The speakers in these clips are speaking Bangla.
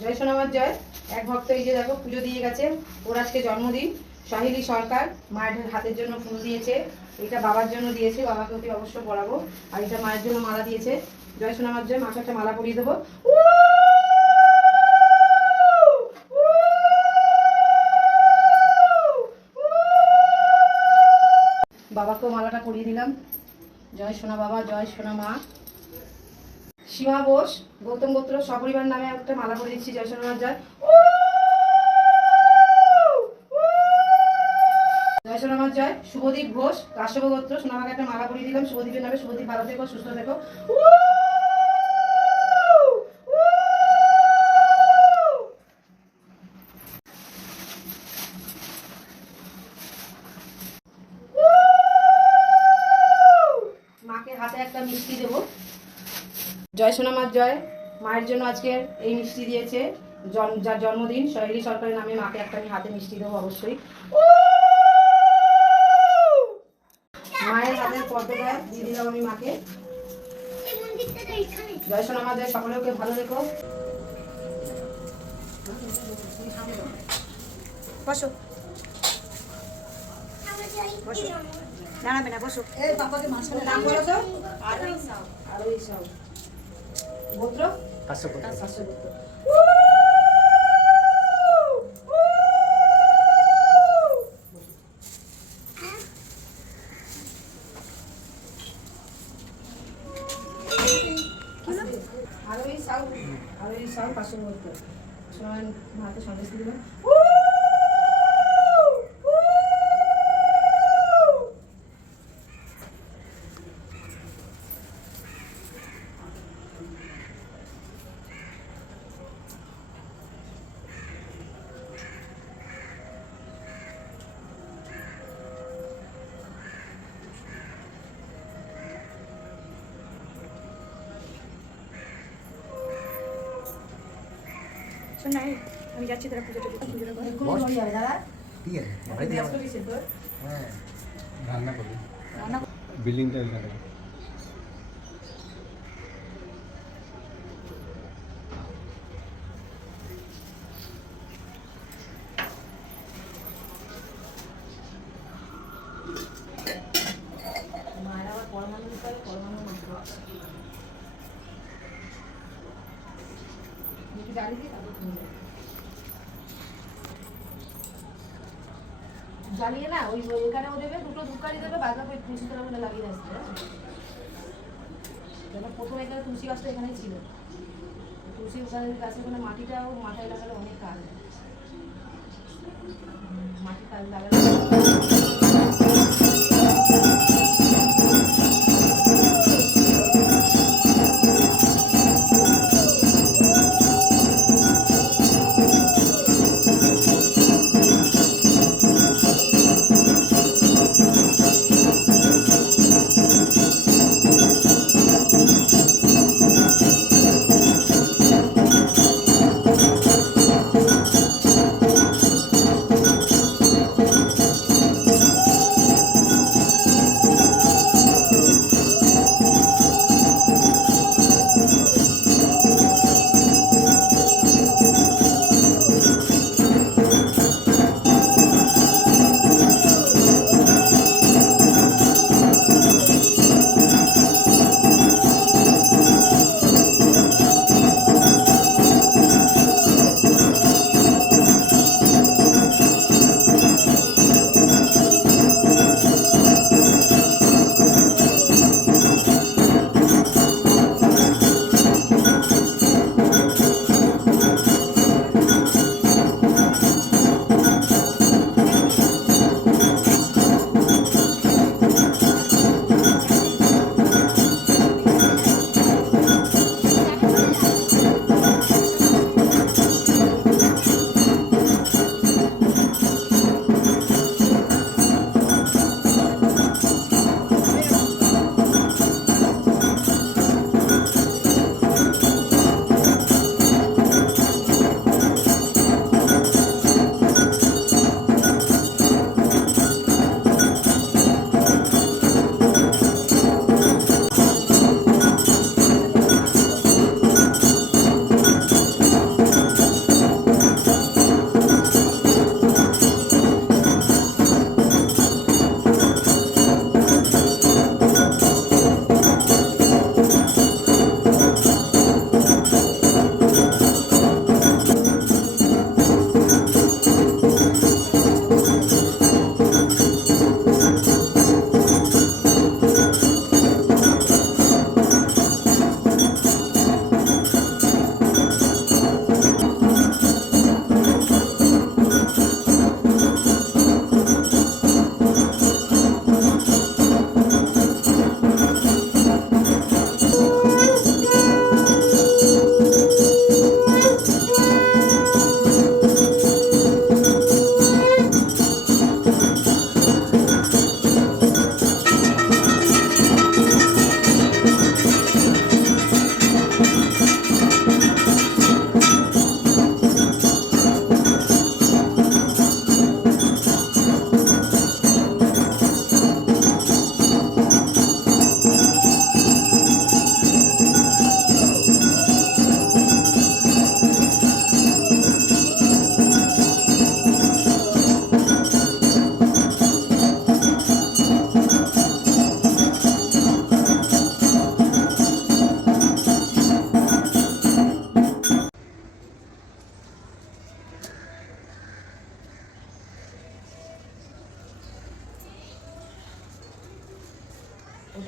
জয় সোনামার জয়। এক ভক্ত এই যে দেখো পুজো দিয়ে গেছে, ওর আজকে জন্মদিন। সাহিলী সরকার মায়ের হাতের জন্য ফুল দিয়েছে, এটা বাবার জন্য দিয়েছে, বাবাকে অতি অবশ্য পড়াবো। আর এটা মায়ের জন্য মালা দিয়েছে। জয় সোনামার জয়। মাকে একটা মালা পরিয়ে দেবো। বাবাকেও মালাটা পরিয়ে দিলাম। জয় সোনা বাবা, জয় সোনা মা। সীমা বোস গৌতম গোত্র সপরিবার নামে একটা মালা করে দিচ্ছি। জয় সোনামার জয়। জয় সোনামার জয়। শুভদীপ ঘোষ কাশ্যপ গোত্র, সোনামাকে একটা মালা পরিয়ে দিলাম শুভদীপের নামে। শুভদীপ ভালো থেকো, সুস্থ থেকো। মাকে হাতে একটা মিষ্টি দেবো। জয় সোনামার জয়। মায়ের জন্য আজকে এই মিষ্টি দিয়েছে, যার জন্মদিন সাহিলী সরকারের নামে মাকে একটা আমি হাতে মিষ্টি দেবো অবশ্যই। মায়ের হাতের পদ্মটা দিয়ে দিলাম আমি মাকে। জয় সোনামার জয়। সকলেকে ভালো রেখো। বসো বসো, দাঁড়াবে না, বসো। এই বাবাকে মাঝখানে নাম বলো তো। আরোই সাউ গোত্র কাশ্যপ গোত্র। আরোই সাউ কাশ্যপ গোত্র। সবাই মাকে সন্দেশ দিল। আমি যাচ্ছি, তারা পুজোটা বিল্ডিংটা মায়ের আবার পরমাণু বিকালে পরমাণু মন্ত্র জ্বালিয়ে না ওই এখানেও দেবে, দুটো ধূপকাঠি দেবে, বাদ বাকি তুলসী তলা বলে লাগিয়ে আসবে। প্রথম এখানে তুলসী গাছটা এখানেই ছিল। তুলসী গাছের কোনো মাটিটাও মাথায় লাগালে অনেক কাজ, মাটি কাজ লাগালে।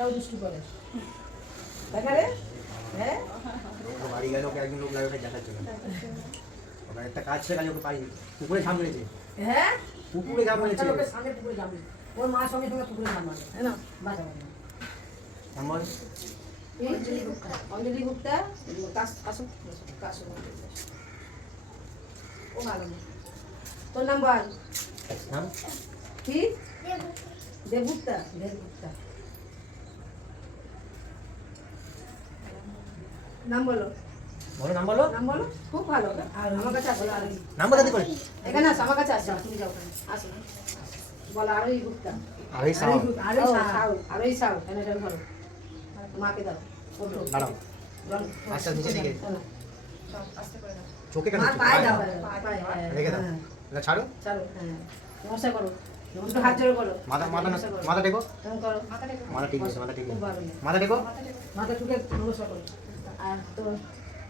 ওটাও দুষ্টু করে দেখা রে। হ্যাঁ বাড়ি গেল ওকে একজন লোক লাগে ওকে দেখার জন্য। ওখানে একটা কাজ ছিল, কাজ ওকে পাইনি, পুকুরে ঝাঁপ মেরেছে। হ্যাঁ পুকুরে ঝাঁপ মেরেছে। লোকের সামনে পুকুরে ঝাঁপ মেরেছে, ওর মা সঙ্গে সঙ্গে পুকুরে ঝাঁপ মারে, তাই না? বাঁচা বাঁচা আমার অঞ্জলি গুপ্তা ও ভালো না। তোর নাম বল। নাম কি? দেবগুপ্তা। দেবগুপ্তা নাম বলো। বলো, নাম বলো। নাম বলো, খুব ভালো। আর আমার কাছে আসো, আর নাম বলতে করে এখানে আসো, আমার কাছে আসো, তুমি যাও ওখানে আসো। বলো আরোই গুপ্তা। আরে সাও আরোই সাউ এখানে যাও, ধরো মাকে দাও। দাঁড়াও, আচ্ছা নিচে দিকে আস্তে করে দাও, চোখে কেন? পায়ে দাও, রেখে দাও, এটা ছাড়ো। চলো। হ্যাঁ নমস্কার করো, নমস্কার, হাত জোড় করো। মাথা মাথা মাথা টেকো। কেমন করো? মাথা টেকো, মাথা ঠিক আছে, মাথা ঠিক খুব আছে। ভালো। মাথা টেকো। মাথা ঠুকে নমস্কার করো। আর তোর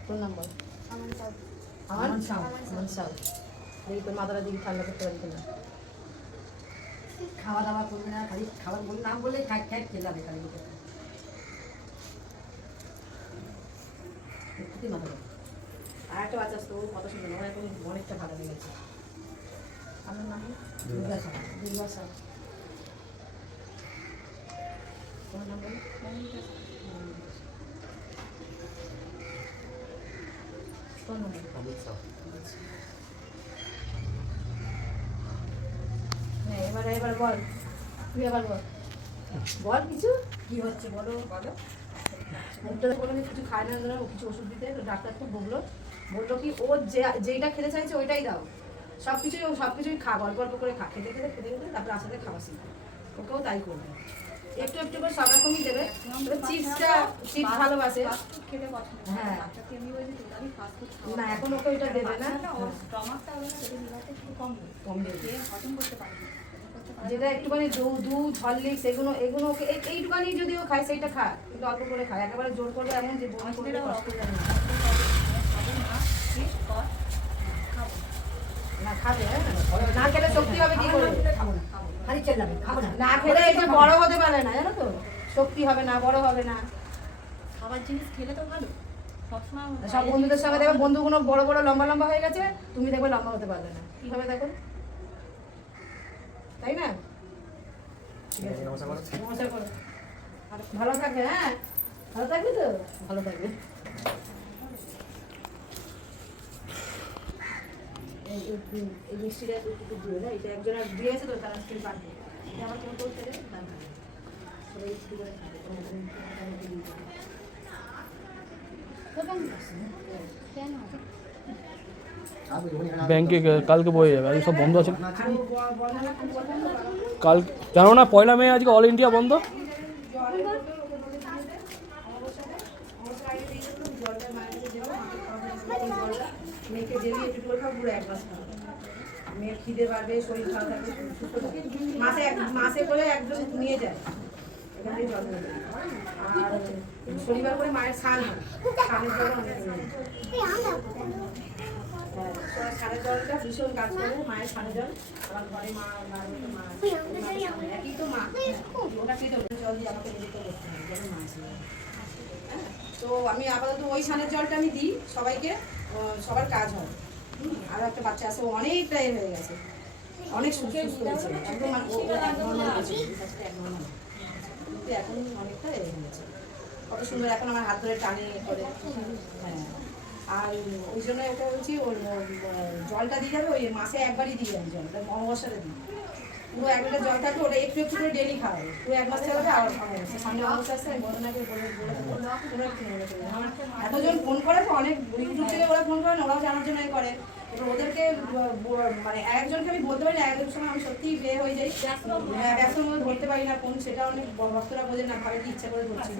তোর নাম বল। আমান সাউ। আমান সাউ। এই তোর মাথাটা দিকে ঠান্ডা করতে পারবি না। খাওয়া দাওয়া করবে না, খালি খাবার বলে নাম বললেই খাই খাই খেয়ে যাবে খালি। একটু মাথা দাও। আর একটা বাচ্চা আসতো, ওর কথা শুনে আমার এখন অনেকটা ভালো লেগেছে। আমার নাম দুর্গা সাউ। দুর্গা সাউ। তোমার নাম বলো। তোর নাম বলো। অমিত সাও। হ্যাঁ এবার বল, তুই এবার বল, বল কিছু। কি হচ্ছে বলো? বলো। মুখটা বলে কিছু খায় না, ও কিছু ওষুধ দিতে, তো ডাক্তার খুব বললো কি ও যেইটা খেতে চাইছে ওইটাই দাও, সব কিছুই খা, গল্প গল্প করে খা, খেতে তারপরে আস্তে আস্তে খাওয়া শিখবে। ওকেও তাই করবে, একটু একটু করে সব রকমই দেবে। চিপস ভালোবাসে। হ্যাঁ না এখন ওকে ওইটা দেবে না, কম দেবে। যেটা একটুখানি দুধ হরলিক্স এগুলো ওকে এইটুখানি যদি ও খায় সেইটা খা, কিন্তু অল্প করে খায়, একেবারে জোর করবে এমন যে বমি করলে কষ্ট যাবে না। না খাবে, না খেলে শক্তি হবে কি করে? খাবো না, খালি চেল্লাবে, খাবো না। না খেলে এই যে বড় হতে পারে না, জানো তো, শক্তি হবে না, বড় হবে না। খাবার জিনিস খেলে তো ভালো, সবসময় সব বন্ধুদের সঙ্গে দেখবে বন্ধুগুলো বড় বড় লম্বা লম্বা হয়ে গেছে, তুমি দেখবে লম্বা হতে পারবে না, কি হবে দেখো, তাই না? ঠিক আছে, নমস্কার করো। নমস্কার করো। ভালো থাকবে, হ্যাঁ ভালো থাকবে তো, ভালো থাকবে। এই মিষ্টিটা একটু দিয়ে না, এটা একজনের দিয়ে আছে তো তারা স্কিল পারবে, এটা আমার কেমন করতে রে না না সবাই একটু করে খাবে। কেন ব্যাংকে কালকে বয়ে যাবে, আজকে সব বন্ধ আছে কাল, কেননা 1 মে আজকে অল ইন্ডিয়া বন্ধ। মেয়েকে জেলি একটু করে খাও, পুরো 1 মাস খাও, মেয়ের খিদে বাড়বে, শরীর খারাপ থাকবে, সুস্থ থাকবে। মাসে করে একজন নিয়ে যায়, এখান থেকে জল নেবে। আর শনিবার করে মায়ের স্নান হয়, স্নানের জল অনেক স্নানের জলটা ভীষণ কাজ করে, মায়ের স্নানের জল। আমার ঘরে মা একই তো মা, ওটাকেই তো জল দিয়ে আমাকে নিতে করতে হয়, যেমন মা ছিল। হ্যাঁ তো আমি আপাতত ওই স্নানের জলটা আমি দিই সবাইকে, সবার কাজ হয়। আরও একটা বাচ্চা আছে, ও অনেকটা হয়ে গেছে, অনেক সুস্থ হয়েছে, একদম কিন্তু এখন অনেকটা হয়ে গেছে, কত সুন্দর এখন আমার হাত ধরে টানে করে। হ্যাঁ আর ওই জন্য ওকে বলছি ওর জলটা দিয়ে যাবে, ওই মাসে একবারই দিয়ে যাবে জলটা, অমাবস্যাটা দিই পুরো 1 লিটার জল থাকবে, ওটা একটু একটু করে ডেলি খাওয়াবে, পুরো 1 মাস চালাবে। আবার অমাবস্যা, সামনে অমাবস্যা আসছে, আমি বন্ধনাকে বলে এতজন ফোন করে তো, অনেক ইউটিউব থেকে ওরা ফোন করে না, ওরাও জানার জন্য করে। এবার ওদেরকে মানে একজনকে আমি বলতে পারি না, একজনের সময় আমি সত্যিই বের হয়ে যাই, ব্যস্তর মধ্যে ধরতে পারি না ফোন, সেটা অনেক ভক্তরা বোঝে না, ভাবে কি ইচ্ছা করে ধরছি,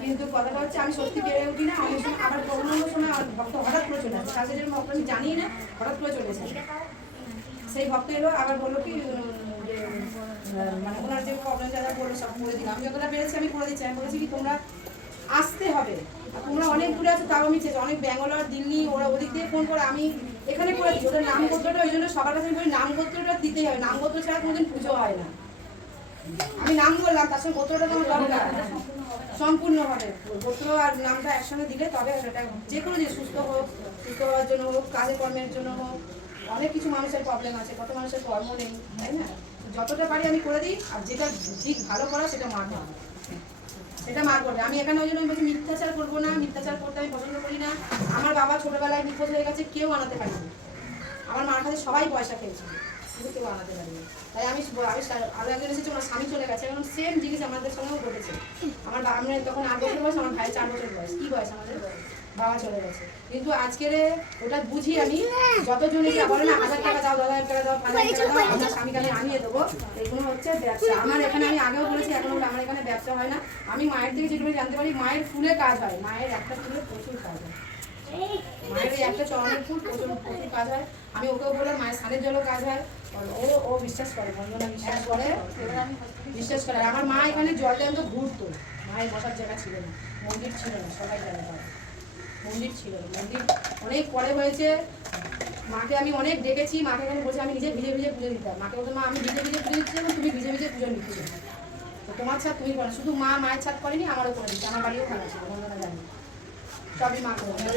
কিন্তু কথাটা হচ্ছে আমি সত্যি বেড়ে উঠি না, অনেক সময় আবার কোনো সময় আমার ভক্ত হঠাৎ করে চলে আসে, কাছে যেন ভক্ত আমি জানি না, হঠাৎ করে চলে এসেছে। সেই ভক্ত এলো আবার বললো কি যে মানে ওনার যে প্রবলেম যারা বললো সব করে দিলাম, আমি যতটা পেরেছি আমি করে দিচ্ছি। আমি বলেছি কি তোমরা আসতে হবে, তোমরা অনেক দূরে আছো, তাও আমি চেয়েছি, অনেক ব্যাঙ্গালোর দিল্লি ওরা ওদিক দিয়ে ফোন করে, আমি এখানে করে দিই, ওদের নামগোত্রটা ওই জন্য সবার কাছে আমি বলি নামগোত্রটা দিতেই হবে, নামগোত্র ছাড়া কোনোদিন পুজো হয় না। আমি নাম বললাম, তার সঙ্গে গোত্রটা তোমার দরকার সম্পূর্ণভাবে। গোত্র আর নামটা একসঙ্গে দিলে তবে সেটা যে কোনো যে সুস্থ হোক, সুস্থ হওয়ার জন্য হোক, কাজে কর্মের জন্য হোক, অনেক কিছু মানুষের প্রবলেম আছে, কত মানুষের কর্ম নেই, তাই না? যতটা পারি আমি করে দিই, আর যেটা ঠিক ভালো করা সেটা মা করবে, সেটা মা করবে। আমি এখানে ওই জন্য আমি বলছি মিথ্যাচার করবো না, মিথ্যাচার করতে আমি পছন্দ করি না। আমার বাবা ছোটবেলায় নিখোঁজ হয়ে গেছে, কেউ আনাতে পারিনি। আমার মার কাছে সবাই পয়সা খেয়েছিল, কিন্তু কেউ আনাতে পারিনি। তাই আমি আরো একজন এসেছে, ওনার স্বামী চলে গেছে, এবং সেম জিনিস আমাদের সঙ্গেও ঘটেছে। আমার আমি তখন 8 বছর বয়স, আমার ভাই 4 বছর বয়স। কি বয়স আমাদের? বাবা চলে গেছে। কিন্তু আজকের ওটা বুঝি আমি, যতজনে যা বলে না 1000 টাকা দাও, 1000 টাকা দাও, 5000 টাকা দাও, আমার স্বামীকে আমি আনিয়ে দেবো, এগুলো হচ্ছে ব্যবসা। আমার এখানে আমি আগেও বলেছি, এখন বলে আমার এখানে ব্যবসা হয় না। আমি মায়ের থেকে যেটুকু জানতে পারি, মায়ের ফুলে কাজ হয়, মায়ের একটা ফুলে প্রচুর কাজ হয়, মায়ের এই একটা চরণের ফুল প্রচুর প্রচুর কাজ হয়। আমি ওকেও বললাম মায়ের স্নানের জলও কাজ হয়। ও বিশ্বাস করে, বন্ধনা বিশ্বাস করে, বিশ্বাস করে। আর আমার মা এখানে জল দেন তো ঘুরতো, মায়ের বসার জায়গা ছিল না, মন্দির ছিল না, সবাই জানে পারে, মন্দির ছিল না। মন্দির অনেক পরে হয়েছে। মাকে আমি অনেক ডেকেছি, মাকে এখানে বসে আমি নিজে ভিজে ভিজে পুজো দিতাম। মাকে বলতো মা আমি ভিজে ভিজে পুজো দিচ্ছি, এবং তুমি ভিজে ভিজে পুজো নিচ্ছ, তো তোমার ছাদ তুমি করো। শুধু মা মায়ের ছাদ করেনি, আমারও করে দিচ্ছে, আমার বাড়িও খারাপ ছিল, বন্ধনা জানি, সবই মা করবে।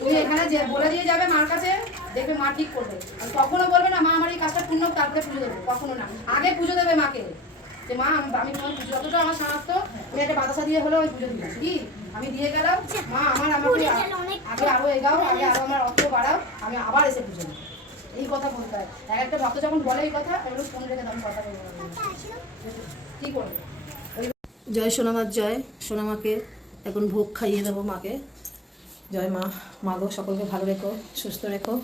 তুমি এখানে যে বলে দিয়ে যাবে মার কাছে, দেখবে মা ঠিক করবে। আর কখনো বলবে না মা আমার এই কাজটা পূর্ণ, তারপরে পুজো দেবে, কখনো না। আগে পুজো দেবে মাকে, যে মা আমি তোমার পুজো যতটা আমার সামর্থ্য, তুমি একটা বাতাসা দিয়ে হলেও ওই পুজো দিলাম, কি আমি দিয়ে গেলাম, মা আমাকে আগে আরো এগাও, আগে আরো আমার অর্থ বাড়াও, আমি আবার এসে পুজো দিই। এই কথা বলতে হয়। একটা ভক্ত যখন বলে এই কথা, আমি ফোন রেখে দাম কথা বলবো, কি করবে। জয় সোনামার জয়। সোনামাকে এখন ভোগ খাইয়ে দেবো মাকে। জয় মা, মাগো সকলকে ভালো রেখো, সুস্থ রেখো।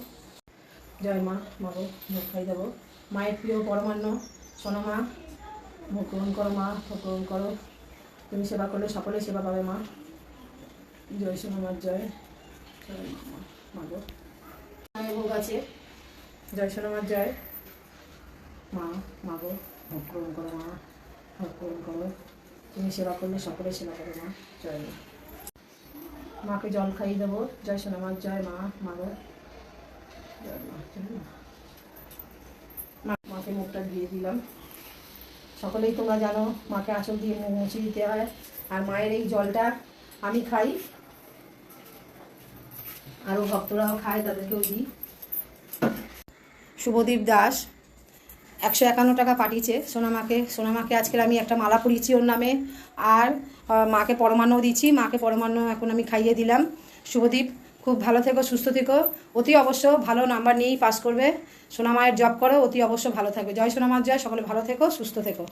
জয় মা, মাগো ভোগ খাইয়ে দেবো। মায়ের প্রিয় পরমান্ন সোনামা, ভোগ গ্রহণ করো মা, ভোগ গ্রহণ করো। তুমি সেবা করলে সকলে সেবা পাবে মা। জয় সোনামার জয়। জয় মা, মাগো মায়ের ভোগ আছে। জয় সোনামার জয়। মা, মাগো ভোগ গ্রহণ করো মা, ভোগ গ্রহণ করো। তুমি সেবা করলে সকলে সেবা পাবে মা। জয় মা। মাকে জল খাইয়ে দেবো। জয় সোনামার জয়। মা, মাগো জয় মা, জয় মা। মাকে মুখটা দিয়ে দিলাম। সকলেই তোমরা জানো মাকে আঁচল দিয়ে মুখ মুছে দিতে হয়। আর মায়ের এই জলটা আমি খাই, আরও ভক্তরাও খায়, তাদেরকেও দিই। শুভদীপ দাস 151 টাকা পাঠিয়েছে সোনামাকে। সোনামাকে আজকের আমি একটা মালা পরিয়েছি ওর নামে, আর মাকে পরমান্নও দিচ্ছি। মাকে পরমান্ন এখন আমি খাইয়ে দিলাম। শুভদীপ খুব ভালো থেকো, সুস্থ থেকো, অতি অবশ্য ভালো নাম্বার নিয়েই পাস করবে। সোনামায়ের জব করো, অতি অবশ্য ভালো থাকবে। জয় সোনামার জয়। সকলে ভালো থেকো, সুস্থ থেকো।